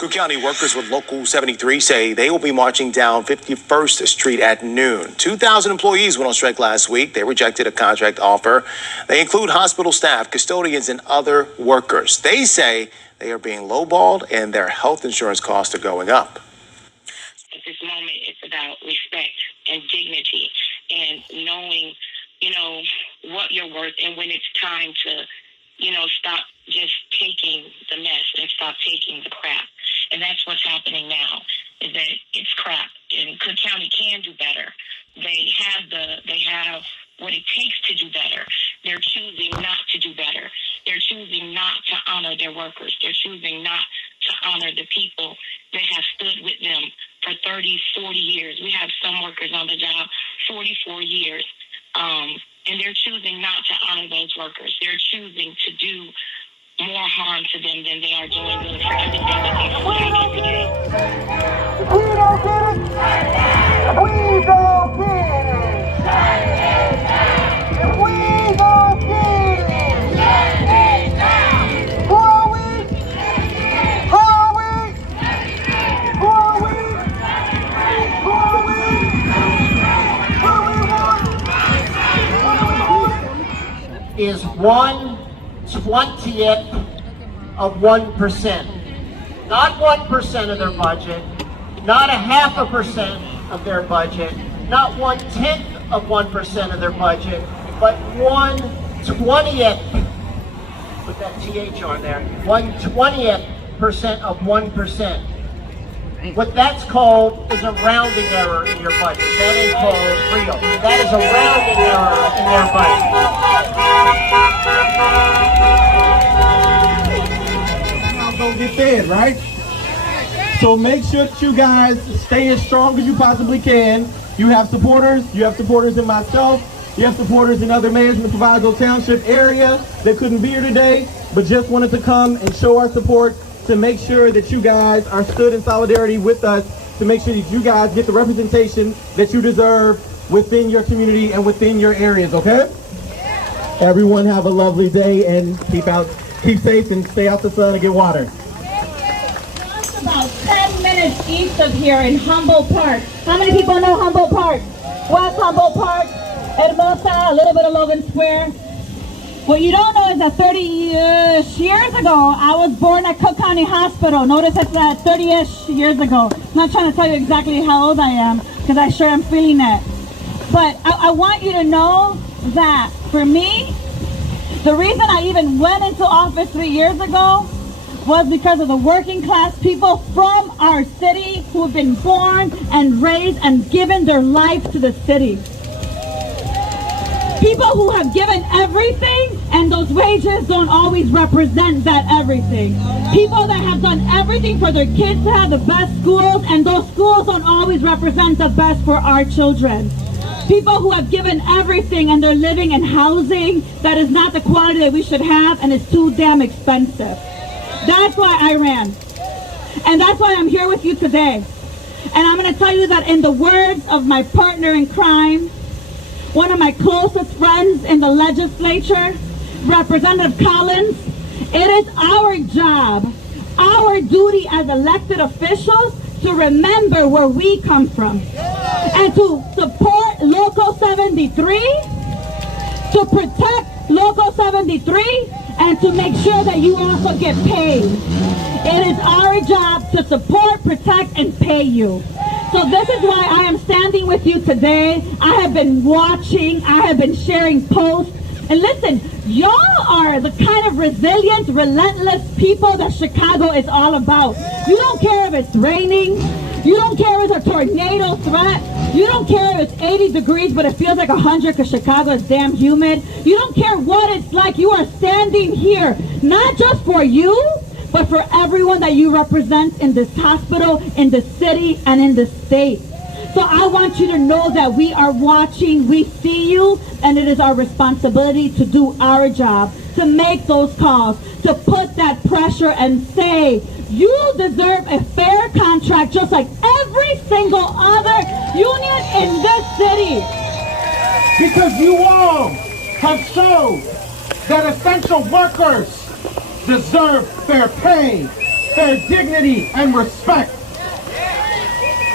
Cook County workers with Local 73 say they will be marching down 51st Street at noon. 2,000 employees went on strike last week. They rejected a contract offer. They include hospital staff, custodians, and other workers. They say they are being lowballed and their health insurance costs are going up. At this moment, it's about respect and dignity and knowing, what you're worth and when it's time to, stop just taking the mess and stop taking the crap. And that's what's happening now, is that it's crap. And Cook County can do better. They have what it takes to do better. They're choosing not to do better. They're choosing not to honor their workers. They're choosing not to honor the people that have stood with them for 30, 40 years. We have some workers on the job 44 years. And they're choosing not to honor those workers. They're choosing to do more harm to them than they are doing good for everything that they fight every day. If we don't get it, we don't get it. If we don't get it, who are we? Who are we? Who are we? Who are we? What do we want? Is 1/20th of 1%. Not 1% of their budget, not 0.5% of their budget, not 1/10 of 1% of their budget, but 1/20th, put that TH on there, 1/20th% of 1%. What that's called is a rounding error in your budget. That ain't called real. That is a rounding error in their budget. Now go get fed, right? So make sure that you guys stay as strong as you possibly can. You have supporters. You have supporters in myself. You have supporters in other mayors in the Proviso Township area that couldn't be here today, but just wanted to come and show our support to make sure that you guys are stood in solidarity with us, to make sure that you guys get the representation that you deserve within your community and within your areas, okay? Yeah. Everyone have a lovely day and keep safe and stay out the sun and get water. It's about 10 minutes east of here in Humboldt Park. How many people know Humboldt Park? West Humboldt Park, Hermosa, a little bit of Logan Square. What you don't know is that 30 years ago, I was born at Cook County Hospital. Notice it's 30-ish years ago. I'm not trying to tell you exactly how old I am, because I sure am feeling that. But I want you to know that for me, the reason I even went into office 3 years ago was because of the working class people from our city who have been born and raised and given their life to the city. People who have given everything, and those wages don't always represent that everything. People that have done everything for their kids to have the best schools, and those schools don't always represent the best for our children. People who have given everything and they're living in housing that is not the quality that we should have, and it's too damn expensive. That's why I ran. And that's why I'm here with you today. And I'm going to tell you that in the words of my partner in crime, one of my closest friends in the legislature, Representative Collins, it is our job, our duty as elected officials to remember where we come from and to support Local 73, to protect Local 73, and to make sure that you also get paid. It is our job to support, protect, and pay you. So this is why I am standing with you today. I have been watching, I have been sharing posts. And listen, y'all are the kind of resilient, relentless people that Chicago is all about. You don't care if it's raining. You don't care if it's a tornado threat. You don't care if it's 80 degrees, but it feels like 100 because Chicago is damn humid. You don't care what it's like. You are standing here, not just for you, but for everyone that you represent in this hospital, in the city, and in the state. So I want you to know that we are watching, we see you, and it is our responsibility to do our job, to make those calls, to put that pressure and say, you deserve a fair contract just like every single other union in this city. Because you all have shown that essential workers deserve fair pay, their dignity and respect.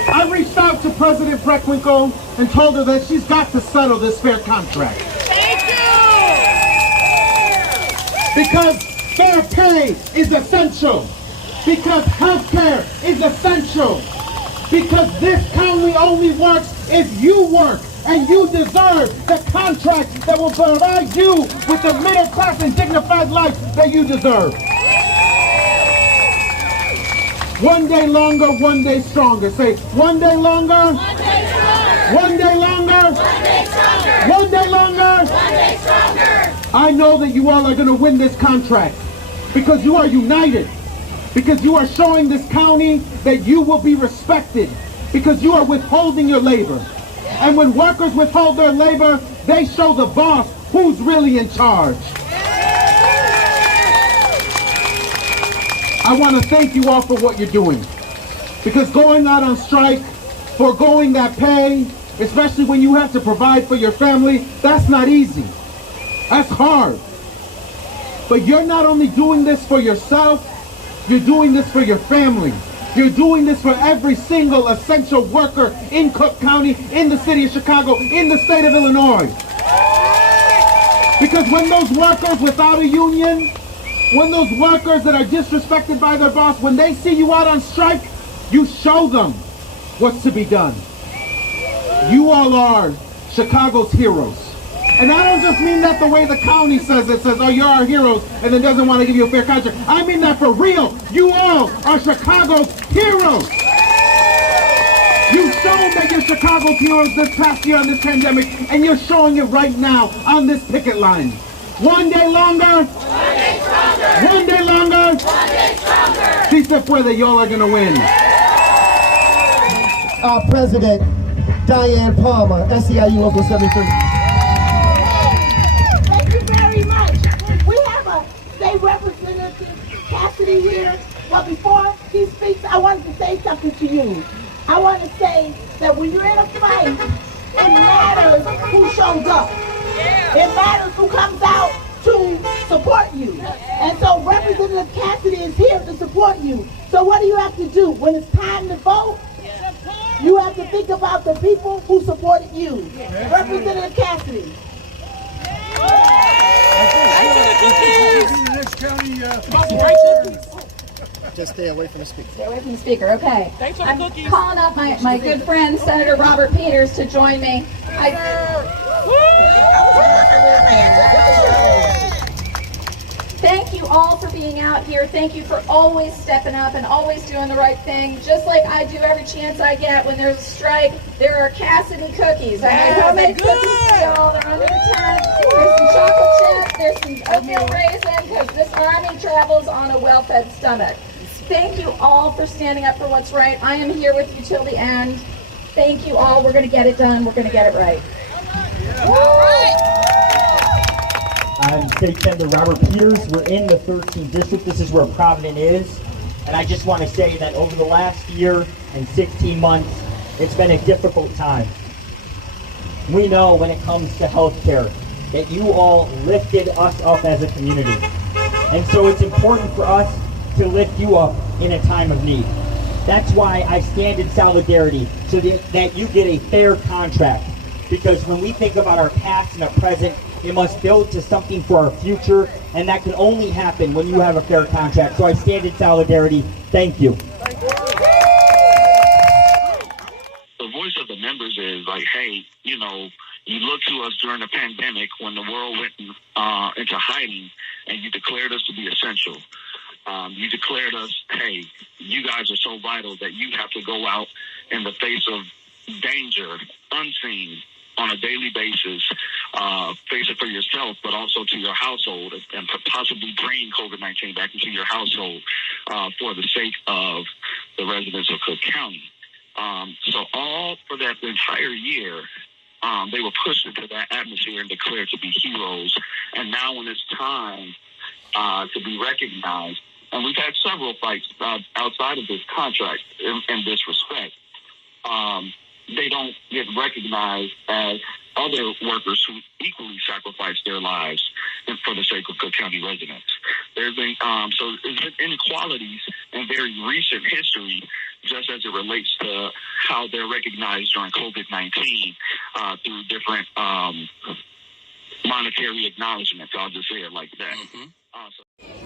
I reached out to President Breckwinkle and told her that she's got to settle this fair contract. Because fair pay is essential. Because health care is essential. Because this county only works if you work, and you deserve the contract that will provide you with the middle class and dignified life that you deserve. One day longer, one day stronger. Say, one day longer, one day stronger. One day longer, one day stronger. One day longer, one day stronger. I know that you all are going to win this contract because you are united, because you are showing this county that you will be respected, because you are withholding your labor. And when workers withhold their labor, they show the boss who's really in charge. I want to thank you all for what you're doing. Because going out on strike, foregoing that pay, especially when you have to provide for your family, that's not easy. That's hard. But you're not only doing this for yourself, you're doing this for your family. You're doing this for every single essential worker in Cook County, in the city of Chicago, in the state of Illinois. Because when those workers without a union, when those workers that are disrespected by their boss, when they see you out on strike, you show them what's to be done. You all are Chicago's heroes. And I don't just mean that the way the county says it, says, oh, you're our heroes, and then doesn't want to give you a fair contract. I mean that for real. You all are Chicago's heroes. You've shown that you're Chicago's heroes this past year on this pandemic, and you're showing it right now on this picket line. One day longer. One day stronger. One day longer. One day stronger. Si se puede, y'all are going to win. President Diane Palmer, SEIU Local 73. Representative Cassidy here, but before he speaks, I wanted to say something to you. I want to say that when you're in a fight, it matters who shows up. It matters who comes out to support you. And so Representative Cassidy is here to support you. So what do you have to do? When it's time to vote, you have to think about the people who supported you. Representative Cassidy. Just stay away from the speaker. Stay away from the speaker, okay. I'm calling up my good friend, Senator Robert Peters, to join me. Thank you all for being out here. Thank you for always stepping up and always doing the right thing. Just like I do every chance I get when there's a strike, there are Cassidy cookies. I make homemade cookies for y'all. They're under the tent. There's some chocolate chips. There's some oatmeal raisin because this army travels on a well-fed stomach. Thank you all for standing up for what's right. I am here with you till the end. Thank you all. We're going to get it done. We're going to get it right. All right. I'm State Senator Robert Peters. We're in the 13th district. This is where Providence is. And I just want to say that over the last year and 16 months, it's been a difficult time. We know when it comes to health care that you all lifted us up as a community. And so it's important for us to lift you up in a time of need. That's why I stand in solidarity so that you get a fair contract. Because when we think about our past and our present, it must build to something for our future, and that can only happen when you have a fair contract. So I stand in solidarity. Thank you. The voice of the members is like, hey, you know, you look to us during the pandemic when the world went into hiding, and you declared us to be essential. You declared us, hey, you guys are so vital that you have to go out in the face of danger, unseen, on a daily basis, face it for yourself, but also to your household, and possibly bring COVID-19 back into your household for the sake of the residents of Cook County. So all for that entire year, they were pushed into that atmosphere and declared to be heroes. And now when it's time to be recognized, and we've had several fights outside of this contract in this respect, they don't get recognized as other workers who equally sacrificed their lives in for the sake of Cook County residents. There's been inequalities in very recent history, just as it relates to how they're recognized during COVID-19 through different monetary acknowledgments. I'll just say it like that. Mm-hmm.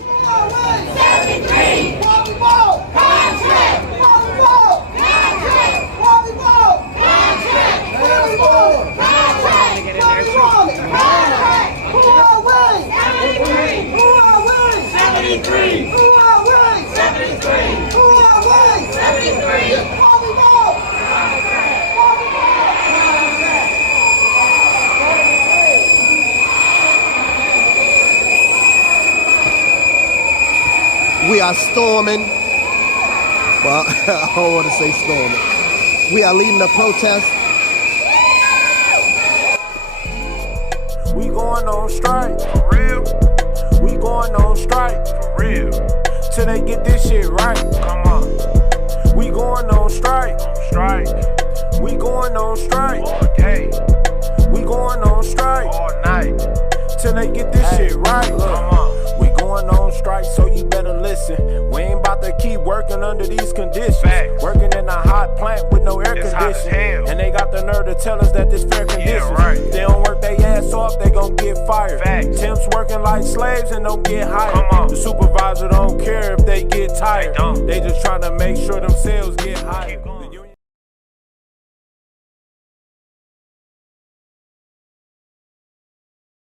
73! Volleyball! Contract! Volleyball! Contract! Volleyball! Contract! Volleyball! Contract! Volleyball! Contract! Who are we? 73! Who are we? 73! Who are we? 73! Who are we? 73! Volleyball! Contract! Volleyball! Contract! We are storming. Well, I don't want to say storming. We are leading the protest. We going on strike, for real. We going on strike, for real. Till they get this shit right. Come on. We going on strike, We going on strike, all day. We going on strike, all night. Till they get this shit right. Come on. We going on strike, so you better listen. We ain't about to keep working under these conditions. Facts. Working in a hot plant with no air conditioning. And they got the nerve to tell us that this fair conditions. Yeah, right. If they don't work their ass off, they gon' get fired. Facts. Temps working like slaves and don't get hired. Come on. The supervisor don't care if they get tired. They just trying to make sure themselves get hired.